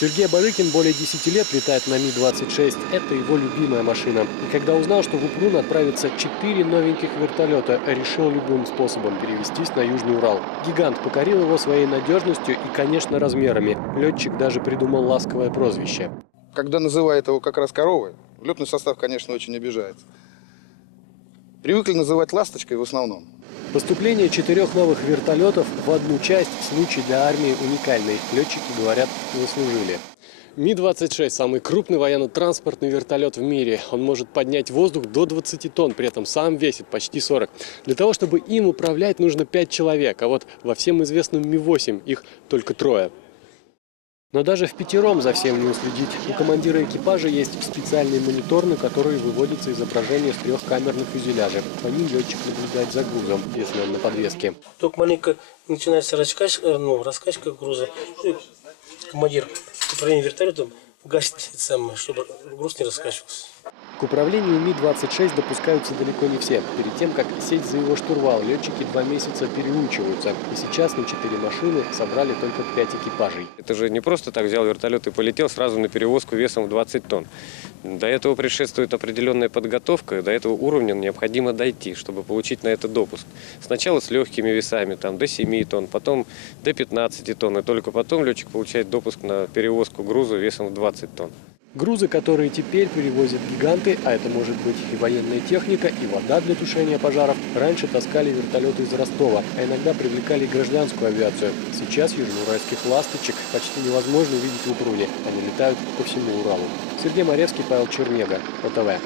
Сергей Барыкин более 10 лет летает на Ми-26. Это его любимая машина. И когда узнал, что в Упрун отправится 4 новеньких вертолета, решил любым способом перевестись на Южный Урал. Гигант покорил его своей надежностью и, конечно, размерами. Летчик даже придумал ласковое прозвище. Когда называют его как раз коровой, летный состав, конечно, очень обижается. Привыкли называть ласточкой в основном. Поступление 4 новых вертолетов в одну часть – случай для армии уникальный. Летчики говорят, заслужили. Ми-26 – самый крупный военно-транспортный вертолет в мире. Он может поднять воздух до 20 тонн, при этом сам весит почти 40. Для того, чтобы им управлять, нужно 5 человек, а вот во всем известном Ми-8 их только 3. Но даже впятером за всем не уследить. У командира экипажа есть специальный монитор, на который выводится изображение с 3 камерных фюзеляжей. По ним летчик наблюдает за грузом, если он на подвеске. Только маленько начинается раскачка груза. Командир управления вертолетом гасит, чтобы груз не раскачивался. К управлению Ми-26 допускаются далеко не все. Перед тем, как сесть за его штурвал, летчики 2 месяца переучиваются. И сейчас на 4 машины собрали только 5 экипажей. Это же не просто так взял вертолет и полетел сразу на перевозку весом в 20 тонн. До этого предшествует определенная подготовка, до этого уровня необходимо дойти, чтобы получить на это допуск. Сначала с легкими весами, до 7 тонн, потом до 15 тонн, и только потом летчик получает допуск на перевозку груза весом в 20 тонн. Грузы, которые теперь перевозят гиганты, а это может быть и военная техника, и вода для тушения пожаров, раньше таскали вертолеты из Ростова, а иногда привлекали гражданскую авиацию. Сейчас южноуральских ласточек почти невозможно увидеть в Упруне. Они летают по всему Уралу. Сергей Моревский, Павел Чернега, ОТВ.